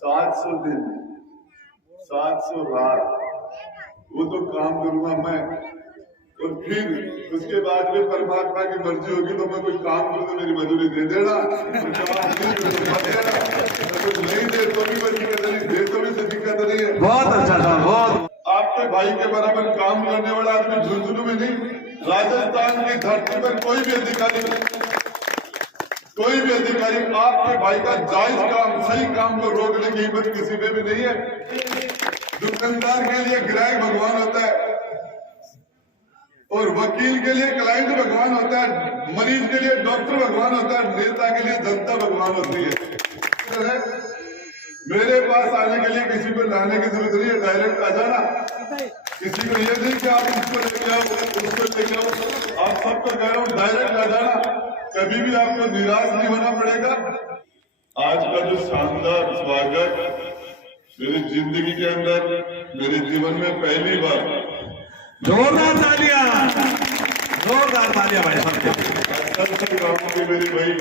700 दिन 700 रात वो तो काम करूंगा मैं, और फिर उसके बाद में परमात्मा की मर्जी होगी तो मैं कोई काम करूँ तो मेरी मजदूरी दे देना, कुछ नहीं दे तो भी कोई दिक्कत नहीं, दे तो भी दिक्कत नहीं है। बहुत अच्छा था, बहुत। आपके भाई के बराबर काम करने वाला आदमी झुंझुनू में नहीं, राजस्थान की धरती पर कोई भी अधिकारी आपके भाई का जायज काम, सही काम को रोकने की हिम्मत किसी में भी नहीं है। दुकानदार के लिए ग्राहक भगवान होता है और वकील के लिए क्लाइंट भगवान होता है, मरीज के लिए डॉक्टर भगवान होता है, नेता के लिए जनता भगवान होती है। मेरे पास आने के लिए किसी को लाने की जरूरत नहीं है, डायरेक्ट आ जाना। किसी को ये नहीं कि आप इसको लेके आओ उसको लेके आओ, आप सबको कह रहा हूँ डायरेक्ट आ जाना, कभी भी आपको निराश नहीं होना पड़ेगा। आज का जो शानदार स्वागत मेरी जिंदगी के अंदर, मेरे जीवन में पहली बार, जोरदार तालियां, जोरदार तालियां भाई सबके। गाँव के मेरे भाई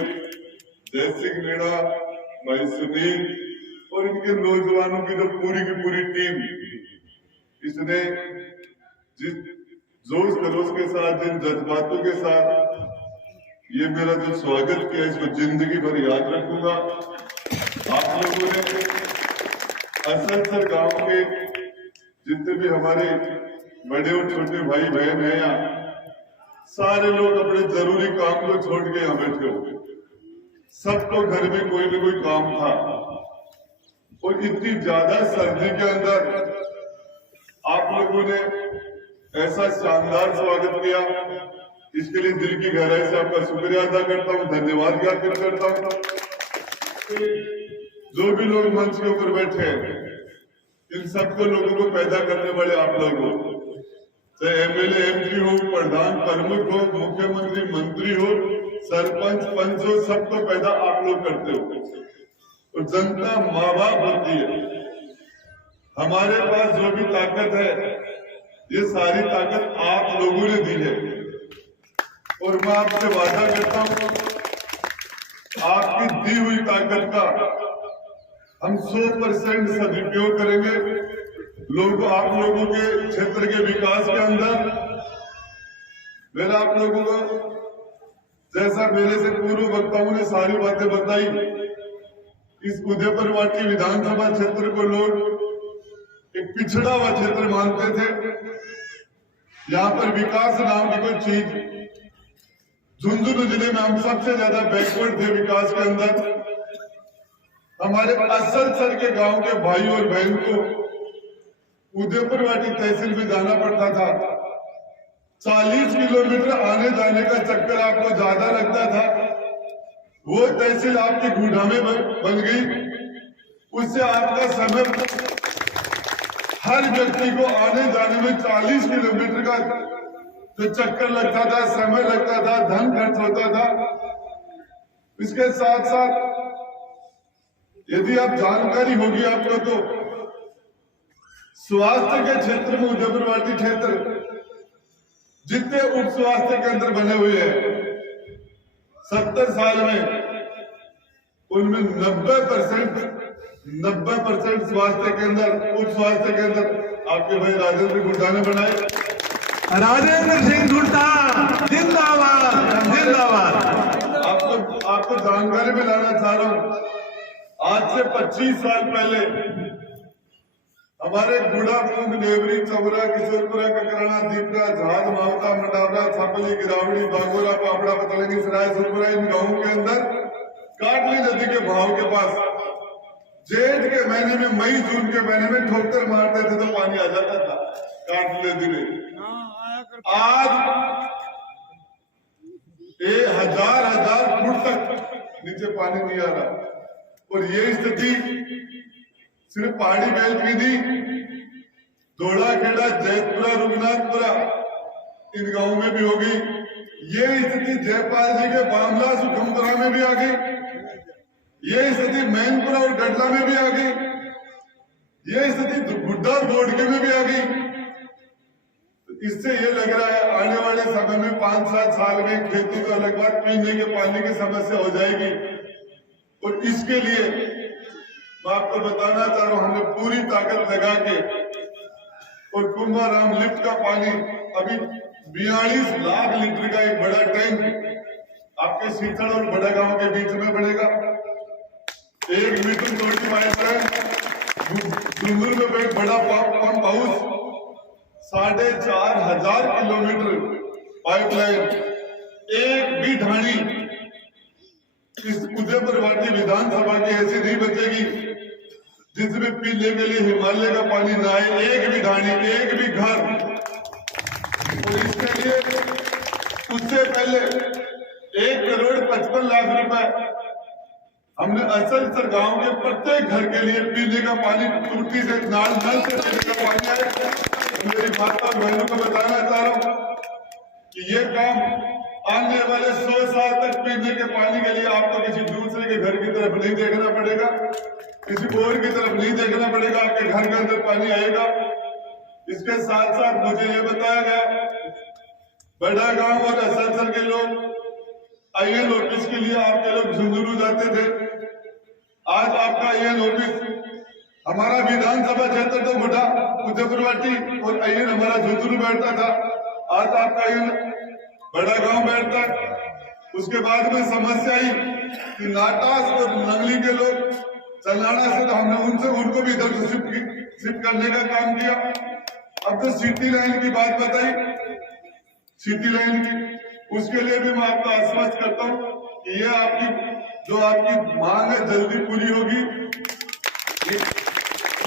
जय सिंह मीणा, भाई सुनील और इनके नौजवानों की जो पूरी की पूरी टीम, इसने जिस जोश खरोश के साथ, जिन जज्बातों के साथ ये मेरा जो स्वागत किया, इसको जिंदगी भर याद रखूंगा। आप लोगों ने असलसर गांव के जितने भी हमारे बड़े और छोटे भाई बहन हैं यहाँ, सारे लोग अपने जरूरी काम को छोड़ के यहाँ बैठे हो। सबको घर में कोई न कोई काम था और इतनी ज्यादा सर्दी के अंदर आप लोगों ने ऐसा शानदार स्वागत किया, इसके लिए दिल की गहराई से आपका शुक्रिया अदा करता हूँ, धन्यवाद ज्ञापित करता हूँ। जो भी लोग मंच के ऊपर बैठे हैं, इन सबको लोगों को पैदा करने वाले आप लोग हो, चाहे एमएलए एमपी हो, प्रधान प्रमुख हो, मुख्यमंत्री मंत्री हो, सरपंच पंच हो, सबको पैदा आप लोग करते हो। तो जनता माँ बाप होती है। हमारे पास जो भी ताकत है, ये सारी ताकत आप लोगों ने दी है और मैं आपसे वादा करता हूं, आपकी दी हुई ताकत का हम 100% सदुपयोग करेंगे। आप लोगों के क्षेत्र के विकास के अंदर मेरा आप लोगों को, जैसा मेरे से पूर्व वक्ताओं ने सारी बातें बताई, इस उदयपुरवाटी विधानसभा क्षेत्र को लोग एक पिछड़ा हुआ क्षेत्र मानते थे। यहाँ पर विकास नाम की कोई चीज, झुंझुनू जिले में हम सबसे ज्यादा बैकवर्ड थे विकास के अंदर। हमारे असलसर के गांव के भाई और बहन को उदयपुरवाटी तहसील में जाना पड़ता था। 40 किलोमीटर आने जाने का चक्कर आपको ज्यादा लगता था। वो तहसील आपकी गुढ़ा में बन गई, उससे आपका समय, हर व्यक्ति को आने जाने में 40 किलोमीटर का जो चक्कर लगता था, समय लगता था, धन खर्च होता था। इसके साथ साथ यदि आप जानकारी होगी आपको तो स्वास्थ्य के क्षेत्र में उदयपुरवाटी क्षेत्र जितने उप स्वास्थ्य केंद्र बने हुए हैं 70 साल में, उनमें 90% स्वास्थ्य केंद्र, उप स्वास्थ्य केंद्र आपके भाई राजेंद्र गुड्डा ने बनाए। राजेंद्र सिंह गुड्डा जिंदाबाद, जिंदाबाद। आपको जानकारी में लाना चाह रहा हूं, आज से 25 साल पहले हमारे गुड़ा, पूंग, नेवरी, चौरा, किशोरपुरा, ककराना, दीपरा, झाद, मावता, मंडावरा, छापली, गिरावड़ी, बागोरा, पापड़ा, पतलंगी, सराय, सुरपुरा, इन गांवों के अंदर काटली नदी के भाव के पास जेठ के महीने में, मई जून के महीने में ठोकर मारते थे तो पानी आ जाता था काटली नदी में। आज 1000 फुट तक नीचे पानी नहीं आ रहा और ये स्थिति सिर्फ पहाड़ी बेल्ट की नहीं, धोड़ा खेड़ा, जैतपुरा, रुगनाथपुरा इन गांवों में भी होगी। ये स्थिति जयपाल जी के बामला सुखमपुरा में भी आ गई, ये स्थिति मैनपुरा और गडला में भी आ गई, ये स्थिति गुड्डा बोडके में भी आ गई। इससे ये लग रहा है आने वाले समय में 5-7 साल में खेती तो अलग बात, पीने के पानी की समस्या हो जाएगी और इसके लिए मैं आपको बताना चाह रहा हूं, हमने पूरी ताकत लगा के और कुंभाराम लिफ्ट का पानी अभी 42 लाख लीटर का एक बड़ा टैंक आपके सीथड़ और बड़ा गांव के बीच में बढ़ेगा। 1 मीटर चौड़ी पाइपलाइन, डूंगर में एक बड़ा पंप हाउस, 4,500 किलोमीटर पाइपलाइन, एक भी ढाणी इस उदयपुर वाटी विधानसभा की ऐसी नहीं बचेगी जिसमें पीने के लिए हिमालय का पानी ना आए, एक भी ढाणी, एक भी घर। और इसके लिए उससे पहले 1,55,00,000 रुपए हमने असल गांव के प्रत्येक घर के लिए पीने का पानी, टूटी से नल से पीने का पानी आए। मेरी माता बहनों को बताना चाह रहा हूं कि ये काम आने वाले 100 साल तक पीने के पानी के लिए आपको किसी दूसरे के घर की तरफ नहीं देखना पड़ेगा, किसी बोर की तरफ नहीं देखना पड़ेगा, आपके घर के अंदर पानी आएगा। इसके साथ साथ मुझे ये बताया गया, बड़ा गांव और असलसर के लोग आईएन ऑफिस के लिए आपके लोग झुंझुनू जाते थे। आज आपका आईएन ऑफिस, हमारा विधानसभा क्षेत्र तो बुढ़ा उदयपुर वाटी और आईएन हमारा झुंझुनू बैठता था, आज आपका आईएन बड़ा गांव बैठता है। उसके बाद में समस्या आई कि नाटास और नंगली के लोग चलाना से, तो हमने उनको भी इधर शिफ्ट करने का काम किया। अब तो सिटी लाइन की बात बताई, सिटी लाइन की, उसके लिए भी मैं आपको आश्वस्त करता हूं कि ये आपकी जो आपकी मांग है जल्दी पूरी होगी।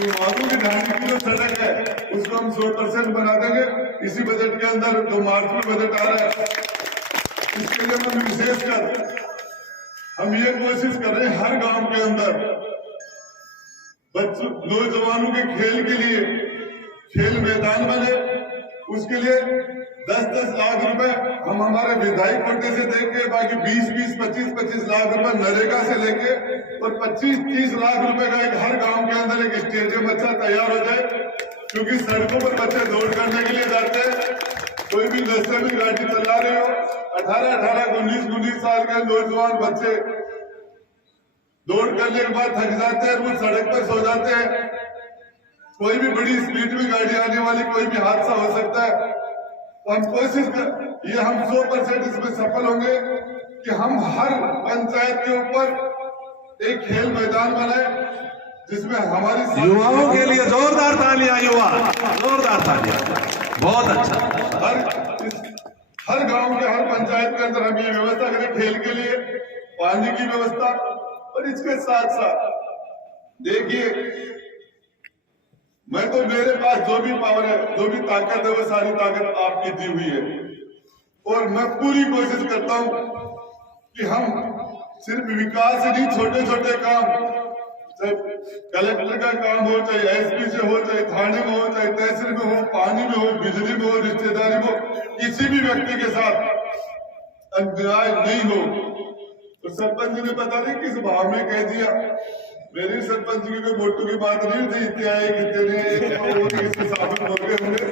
माधु की ढाणी की जो सड़क है उसको हम 100% बना देंगे इसी बजट के अंदर, जो मार्च में बजट आ रहा है। इसके लिए हम विशेषकर हम ये कोशिश कर रहे हैं हर गांव के अंदर बच्चों नौजवानों के खेल के लिए खेल मैदान बने। उसके लिए 10-10 लाख रुपए हम हमारे विधायक कोटे से देंगे, बाकी 20-20, 25-25 लाख रुपए नरेगा से लेके और 25-30 लाख रुपए का एक हर गांव के अंदर एक स्टेडियम अच्छा तैयार हो जाए। क्योंकि सड़कों पर बच्चे दौड़ करने के लिए जाते हैं, कोई भी नशे में गाड़ी चला रहे हो, 18-18, 19-19 साल के नौजवान बच्चे दौड़ करने के बाद थक जाते हैं, वो सड़क पर सो जाते हैं। कोई भी बड़ी स्पीड में गाड़ी आने वाली, कोई भी हादसा हो सकता है। तो हम कोशिश कर, ये हम 100% इसमें सफल होंगे कि हम हर पंचायत के ऊपर एक खेल मैदान बनाए जिसमें हमारी युवाओं के लिए जोरदार तालियां, युवा जोरदार तालियां, बहुत अच्छा। हर गांव के हर पंचायत के अंदर हम ये व्यवस्था करें खेल के लिए, पानी की व्यवस्था। और इसके साथ साथ देखिए, मैं तो मेरे पास जो भी पावर है, जो भी ताकत है, वो सारी ताकत आपकी दी हुई है। और मैं पूरी कोशिश करता हूं कि हम सिर्फ विकास ही नहीं, छोटे छोटे काम, चाहे कलेक्टर का काम हो, चाहे एसपी से हो, चाहे थाने में हो, चाहे तहसील में हो, पानी में हो, बिजली में हो, रिश्तेदारी में हो, किसी भी व्यक्ति के साथ अन्याय नहीं हो। तो सरपंच जी ने पता नहीं किस भाव में कह दिया, मेरी सरपंच की कोई वोटों की बात नहीं थी, इतने आए कितने इसके साथ बोल गए होंगे,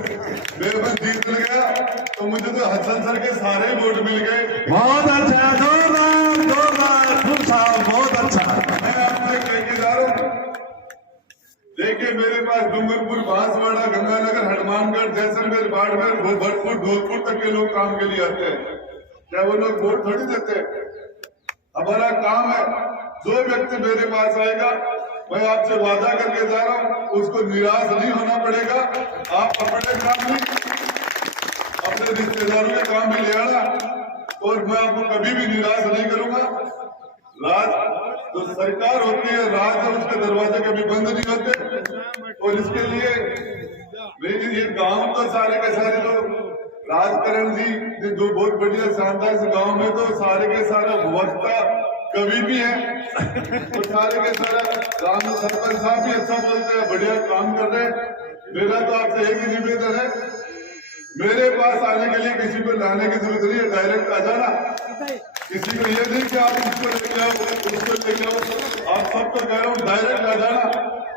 मेरे पास जीत मिल गया तो मुझे तो हसन सर के सारे वोट मिल गए। बहुत अच्छा, जोरदार जोरदार साहब, बहुत अच्छा। मैं आपसे कह के जा रहा हूँ, देखिए मेरे पास डूंगरपुर, बांसवाड़ा, गंगानगर, हनुमानगढ़, जैसलमेर, बाड़मेर, भरतपुर, धौलपुर तक के लोग काम के लिए आते हैं। क्या वो लोग वोट थोड़ी देते हैं? हमारा काम है, जो व्यक्ति मेरे पास आएगा, मैं आपसे वादा करके जा रहा हूं, उसको निराश नहीं होना पड़ेगा। आप अपने काम में, अपने रिश्तेदारों के काम में ले आना, और मैं आपको कभी भी निराश नहीं करूंगा। राज जो सरकार होती है, राज है, उसके दरवाजे कभी बंद नहीं होते। और इसके लिए मेरी ये गांव तो सारे के सारे लोग, राजकरण जी जो बहुत बढ़िया शानदार से गांव में तो सारे के सारे वक्ता कभी भी है, तो सारे के सारा गांव में सरपंच साहब भी अच्छा बोलते हैं, बढ़िया काम कर रहे हैं। मेरा तो आपसे एक ही निवेदन है, मेरे पास आने के लिए किसी को लाने की जरूरत नहीं है, डायरेक्ट आ जाना। किसी को ये नहीं कि आप उसको लेके आओ, उसको लेके आओ, आप सबको कह रहा हूँ डायरेक्ट आ जाना।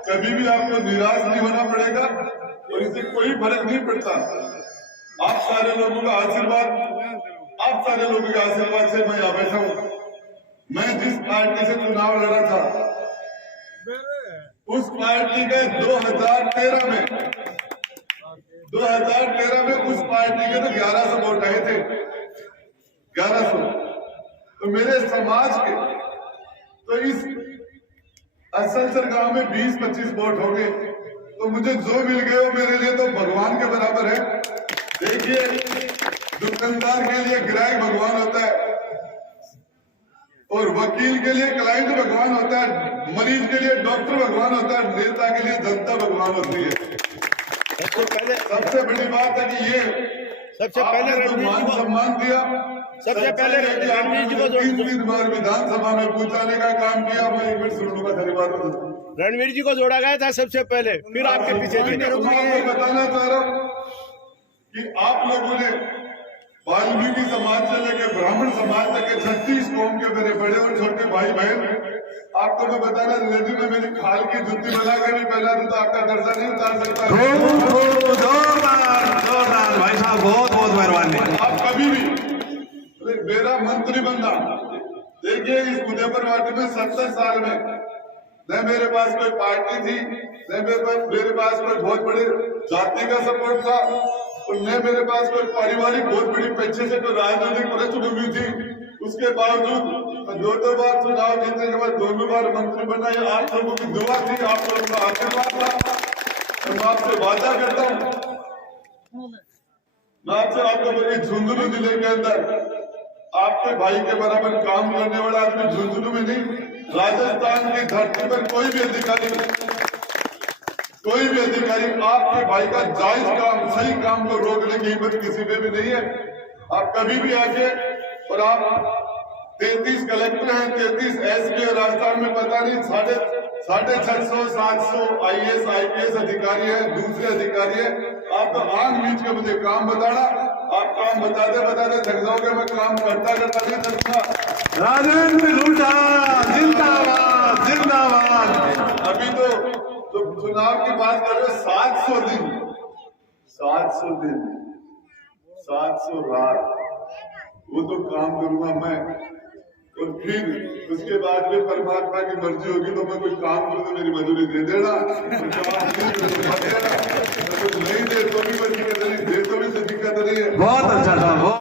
कभी भी आपको निराश नहीं होना पड़ेगा, और इससे कोई फर्क नहीं पड़ता। आप सारे लोगों का आशीर्वाद, आप सारे लोगों के आशीर्वाद से मैं यहाँ बैठा हूँ। मैं जिस पार्टी से चुनाव लड़ा था, उस पार्टी के 2013 में उस पार्टी के तो 1100 वोट आए थे, 1100। तो मेरे समाज के तो इस असलसर गांव में 20-25 वोट हो गए। तो मुझे जो मिल गए वो मेरे लिए तो भगवान के बराबर है। देखिए, दुकानदार के लिए ग्राहक भगवान होता है, और वकील के लिए क्लाइंट भगवान होता है, मरीज के लिए डॉक्टर भगवान होता है, नेता के लिए जनता भगवान होती है। सबसे बड़ी बात है कि ये सबसे पहले जो मान सम्मान दिया, सबसे पहले रणवीर जी को 3 बार विधानसभा में पहुंचाने का काम किया। मैं एक मिनट सुन लूंगा, सारी बात रणवीर जी को जोड़ा गया था सबसे पहले, फिर आपके पीछे थे। मैं बताना चाह रहा हूँ कि आप लोगों ने वाल्मीकि समाज से लेकर ब्राह्मण समाज तक के 36 कौम के मेरे बड़े और छोटे भाई बहन, आपको मैं बताना, नदी में मेरी खाल की जुत्ती बना के भी पहला दिन तो आपका कर्जा नहीं उतार सकता। जोरदार भाई साहब, बहुत बहुत मेहरबानी। आप कभी भी मेरा मंत्री बनना, देखिए इस मुजफ्फर वार्ड में 70 साल में न मेरे पास कोई पार्टी थी, न मेरे पास कोई बहुत बड़े जाति का सपोर्ट था, और न मेरे पास कोई पारिवारिक बहुत बड़ी पीछे से कोई राजनीतिक पृष्ठभूमि थी। उसके बावजूद मैं 2 बार चुनाव जीतने के बाद दोनों बार मंत्री बना। ये आप लोगों की दुआ थी, आप लोगों का आशीर्वाद था। मैं आपसे वादा करता हूँ, मैं आपसे आपको मेरी झुंझुनू जिले के अंदर आपके भाई के बराबर काम करने वाला आदमी झुंझुनू में नहीं, राजस्थान की धरती पर कोई भी अधिकारी आपके भाई का जायज काम, सही काम को रोकने की हिम्मत किसी में भी नहीं है। आप कभी भी आके, और आप 33 कलेक्टर हैं, 33 एसपी है राजस्थान में, पता नहीं 650-700 IAS IPS अधिकारी है, दूसरे अधिकारी है। आप तो आंख मीच के मुझे काम बताना, आप काम बताते बताते थक जाओगे, मैं काम करता नहीं थकता। राजेंद्र लूटा जिंदाबाद जिंदाबाद। अभी तो चुनाव की बात कर रहे हो, 700 दिन 700 रात वो तो काम करूंगा मैं, और फिर उसके बाद में परमात्मा की मर्जी होगी तो मैं कोई काम करूँ तो मेरी मजदूरी दे देना, कुछ नहीं दे तो भी कोई दिक्कत नहीं, दे तो भी दिक्कत नहीं है। बहुत अच्छा था।